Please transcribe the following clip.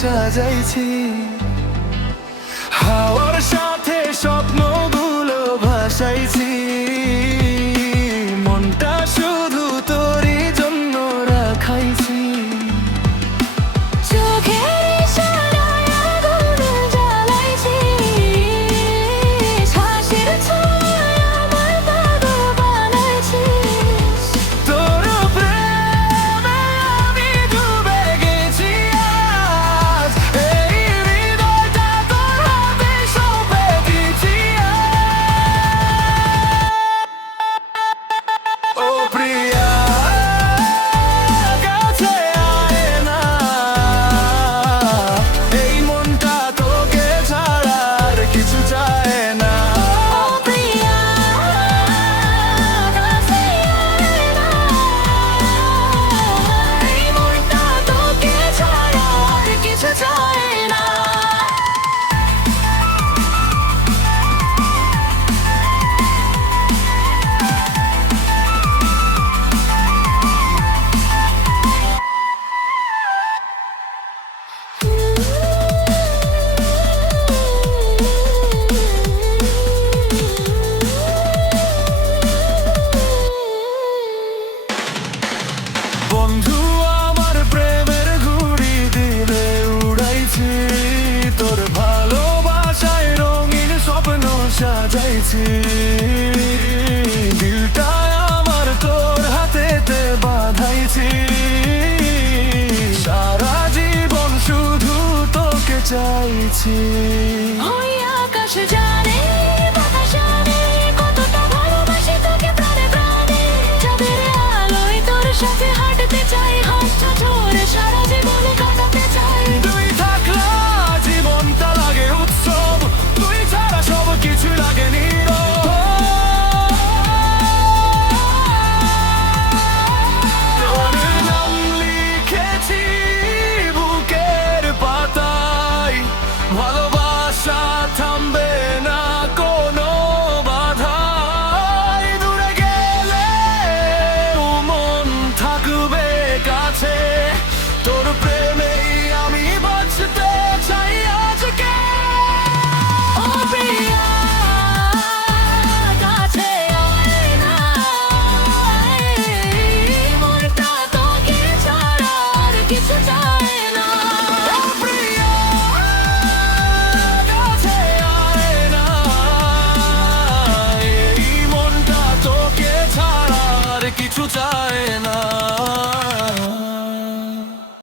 সাজাইছি, হাওয়ার সাথে স্বপ্নগুলো ভাসাইছি, মনটা শুধু তোরই জন্য রাখাইছি। বন্ধু আমার প্রেমের ঘুড়ি দিলে উড়াইছি, তোর ভালোবাসায় রঙিন স্বপ্ন সাজাইছি, দিলটা আমার তোর হাতেতে বাঁধাইছি, সারা জীবন শুধু তোকে চাইছি। ওই আকাশ জানে বাতাস জানে কতটা ভালোবাসি তোকে প্রাণে প্রাণে, চাঁদের আলোয় তোর সাথে হাঁটতে চাই, হাতটা ধরে সারা জীবন কাটাতে চাই। তুই থাকলা জীবনটা লাগে উৎসব, তুই ছাড়া সব কিছু লাগে নীরব। তোর নাম লিখেছি বুকের পাতায়, ভালোবাসা থামবে না কোনো বাধায়, দূরে গেলে মন থাকবে কাছে, তোর প্রেমেই আমি বাঁচতে চাই আজকে। ও প্রিয়া কাছে আয় না, এই মনটা তোকে ছাড়া আর কিছু চায় না। ও প্রিয়া কাছে আয় না, এই মনটা তোকে ছাড়া আর কিছু চায় না।